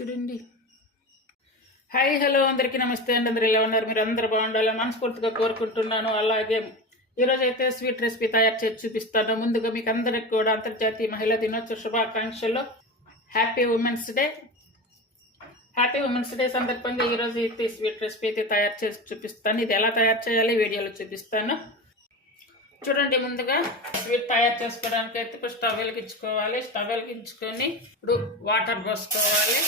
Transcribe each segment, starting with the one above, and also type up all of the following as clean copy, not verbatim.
చూడండి. Hi hello అందరికీ నమస్తే అండి. అందరు ఎలా ఉన్నారు? మీరు అందరూ బాగుండాలని మనస్ఫూర్తిగా కోరుకుంటున్నాను. అలాగే ఈరోజు అయితే స్వీట్ రెసిపీ తయారు చేసి చూపిస్తాను. ముందుగా మీకు అందరికి కూడా అంతర్జాతీయ మహిళా దినోత్సవ శుభాకాంక్షలు. Happy women's day. Happy women's day సందర్భంగా ఈరోజు అయితే స్వీట్ రెసిపీ అయితే తయారు చేసి చూపిస్తాను. ఇది ఎలా తయారు చేయాలి వీడియోలో చూపిస్తాను. చూడండి, ముందుగా స్వీట్ తయారు చేసుకోవడానికి అయితే ఇప్పుడు స్టవ్ వెలిగించుకోవాలి. స్టవ్ వెలిగించుకొని ఇప్పుడు వాటర్ పోసుకోవాలి.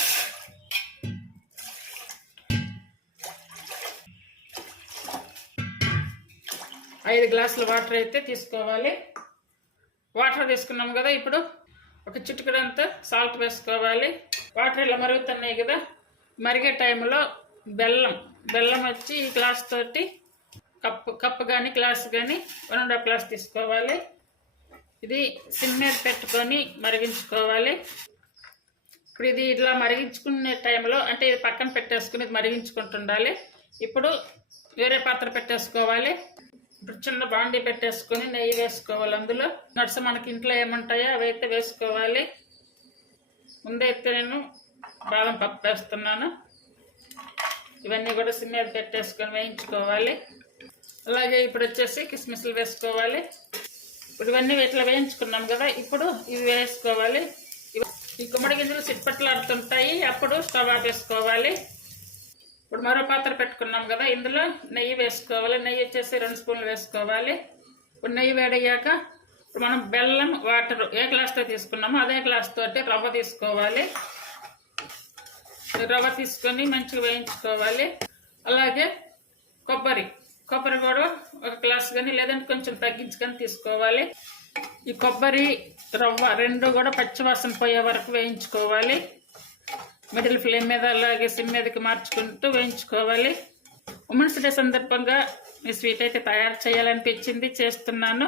ఐదు గ్లాసుల వాటర్ అయితే తీసుకోవాలి. వాటర్ తీసుకున్నాం కదా, ఇప్పుడు ఒక చిటికెడంతా సాల్ట్ వేసుకోవాలి. వాటర్ ఇలా మరుగుతున్నాయి కదా, మరిగే టైంలో బెల్లం వచ్చి ఈ గ్లాస్ తోటి కప్పు కానీ గ్లాస్ కానీ 1.5 గ్లాస్ తీసుకోవాలి. ఇది సిమ్ మీద పెట్టుకొని మరిగించుకోవాలి. ఇప్పుడు ఇది ఇట్లా మరిగించుకునే టైంలో అంటే ఇది పక్కన పెట్టేసుకుని ఇది మరిగించుకుంటుండాలి. ఇప్పుడు వేరే పాత్ర పెట్టేసుకోవాలి. ఇప్పుడు చిన్న బాండీ పెట్టేసుకొని నెయ్యి వేసుకోవాలి. అందులో నట్స్ మనకి ఇంట్లో ఏముంటాయో అవి అయితే వేసుకోవాలి. ముందైతే నేను బాదం పప్పు వేస్తున్నాను. ఇవన్నీ కూడా సిమ్ మీద పెట్టేసుకొని వేయించుకోవాలి. అలాగే ఇప్పుడు వచ్చేసి కిస్మిస్లు వేసుకోవాలి. ఇప్పుడు ఇవన్నీ ఇట్లా వేయించుకున్నాం కదా, ఇప్పుడు ఇవి వేసుకోవాలి. ఈ గుమ్మడి గింజలు సిట్పట్లాడుతుంటాయి, అప్పుడు స్టవ్ ఆపేసుకోవాలి. ఇప్పుడు మరో పాత్ర పెట్టుకున్నాం కదా, ఇందులో నెయ్యి వేసుకోవాలి. నెయ్యి వచ్చేసి 2 స్పూన్లు వేసుకోవాలి. ఇప్పుడు నెయ్యి వేడయ్యాక ఇప్పుడు మనం బెల్లం వాటర్ ఏ గ్లాస్తో తీసుకున్నామో అదే గ్లాస్ తోటి రవ్వ తీసుకోవాలి. రవ్వ తీసుకొని మంచిగా వేయించుకోవాలి. అలాగే కొబ్బరి కూడా 1 గ్లాస్ కానీ లేదంటే కొంచెం తగ్గించుకొని తీసుకోవాలి. ఈ కొబ్బరి రవ్వ రెండు కూడా పచ్చివాసన పోయే వరకు వేయించుకోవాలి. మిడిల్ ఫ్లేమ్ మీద అలాగే సిమ్ మీదకి మార్చుకుంటూ వేయించుకోవాలి. ఉమెన్స్ డే సందర్భంగా ఈ స్వీట్ అయితే తయారు చేయాలనిపించింది, చేస్తున్నాను.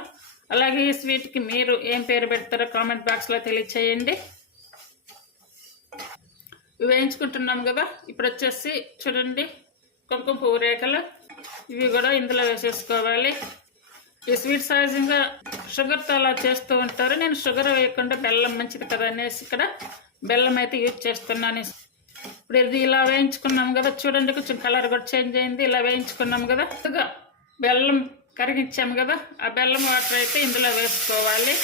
అలాగే ఈ స్వీట్కి మీరు ఏం పేరు పెడతారో కామెంట్ బాక్స్లో తెలియచేయండి. ఇవి వేయించుకుంటున్నాం కదా, ఇప్పుడు వచ్చేసి చూడండి కుంకుమ పువ్వు రేఖలు ఇవి కూడా ఇందులో వేసేసుకోవాలి. ఈ స్వీట్ సహజంగా షుగర్తో అలా చేస్తూ ఉంటారు. నేను షుగర్ వేయకుండా బెల్లం మంచిది కదా అనేసి ఇక్కడ బెల్లం అయితే యూజ్ చేస్తున్నాను. ఇప్పుడు ఇది ఇలా వేయించుకున్నాం కదా, చూడండి కొంచెం కలర్ కూడా చేంజ్ అయింది. ఇలా వేయించుకున్నాం కదా, బెల్లం కరిగించాము కదా, ఆ బెల్లం వాటర్ అయితే ఇందులో వేసుకోవాలి.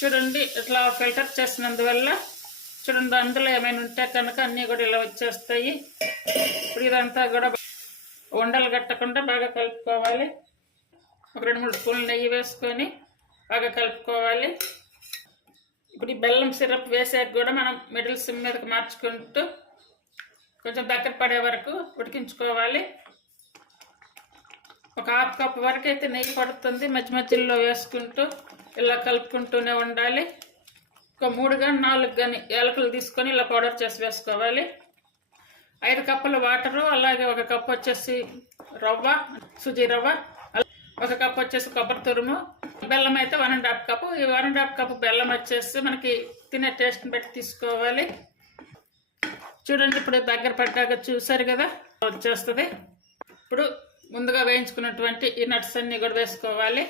చూడండి ఇట్లా ఫిల్టర్ చేసినందువల్ల చూడండి అందులో ఏమైనా ఉంటే కనుక అన్నీ కూడా ఇలా వచ్చేస్తాయి. ఇప్పుడు ఇదంతా కూడా ఉండలు కట్టకుండా బాగా కలుపుకోవాలి. ఒక 2-3 స్పూన్లు నెయ్యి వేసుకొని బాగా కలుపుకోవాలి. ఇప్పుడు ఈ బెల్లం సిరప్ వేసాక కూడా మనం మిడిల్ సిమ్ మీదకి మార్చుకుంటూ కొంచెం దగ్గర పడే వరకు ఉడికించుకోవాలి. ఒక 1/2 కప్ వరకు అయితే నెయ్యి పడుతుంది. మధ్య మధ్యలో వేసుకుంటూ ఇలా కలుపుకుంటూనే ఉండాలి. ఒక 3 కానీ 4 కానీ యాలకులు తీసుకొని ఇలా పౌడర్ చేసి వేసుకోవాలి. 5 కప్పుల వాటరు, అలాగే 1 కప్పు వచ్చేసి రవ్వ, సుజీ రవ్వ, 1 కప్పు వచ్చేసి కొబ్బరి తురుము, బెల్లం అయితే 1.5 కప్పు. ఈ 1.5 కప్పు బెల్లం వచ్చేసి మనకి తినే టేస్ట్ని బట్టి తీసుకోవాలి. చూడండి ఇప్పుడు దగ్గర పడ్డాక చూసారు కదా వచ్చేస్తుంది. ఇప్పుడు ముందుగా వేయించుకున్నటువంటి ఈ నట్స్ అన్నీ కూడా వేసుకోవాలి.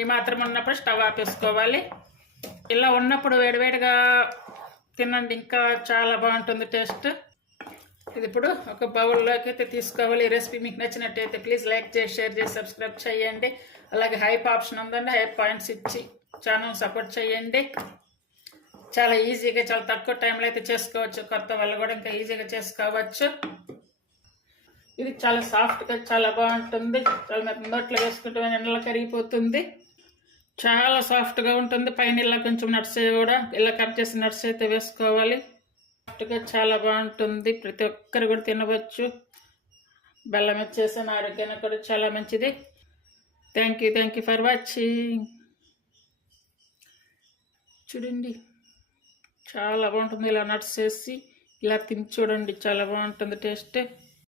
ఈ మాత్రం ఉన్నప్పుడు స్టవ్ ఆపేసుకోవాలి. ఇలా ఉన్నప్పుడు వేడివేడిగా తినండి, ఇంకా చాలా బాగుంటుంది టేస్ట్. ఇది ఇప్పుడు ఒక బౌల్లోకి అయితే తీసుకోవాలి. ఈ రెసిపీ మీకు నచ్చినట్టయితే ప్లీజ్ లైక్ చేసి షేర్ చేసి సబ్స్క్రైబ్ చేయండి. అలాగే హైప్ ఆప్షన్ ఉందండి, హైప్ పాయింట్స్ ఇచ్చి ఛానల్ సపోర్ట్ చేయండి. చాలా ఈజీగా చాలా తక్కువ టైంలో అయితే చేసుకోవచ్చు. కొత్త వాళ్ళు కూడా ఇంకా ఈజీగా చేసుకోవచ్చు. ఇది చాలా సాఫ్ట్గా చాలా బాగుంటుంది. చాలా నోట్లో వేసుకుంటే ఎండలో కరిగిపోతుంది. చాలా సాఫ్ట్గా ఉంటుంది. పైన ఇలా కొంచెం నట్స్ కూడా ఇలా కట్ చేసిన నట్స్ అయితే వేసుకోవాలి. సాఫ్ట్గా చాలా బాగుంటుంది. ప్రతి ఒక్కరు కూడా తినవచ్చు. బెల్లం వచ్చేసిన ఆరోగ్యానికి కూడా చాలా మంచిది. Thank you for watching. చూడండి చాలా బాగుంటుంది. ఇలా నట్స్ వేసి ఇలా తిని చూడండి, చాలా బాగుంటుంది టేస్ట్.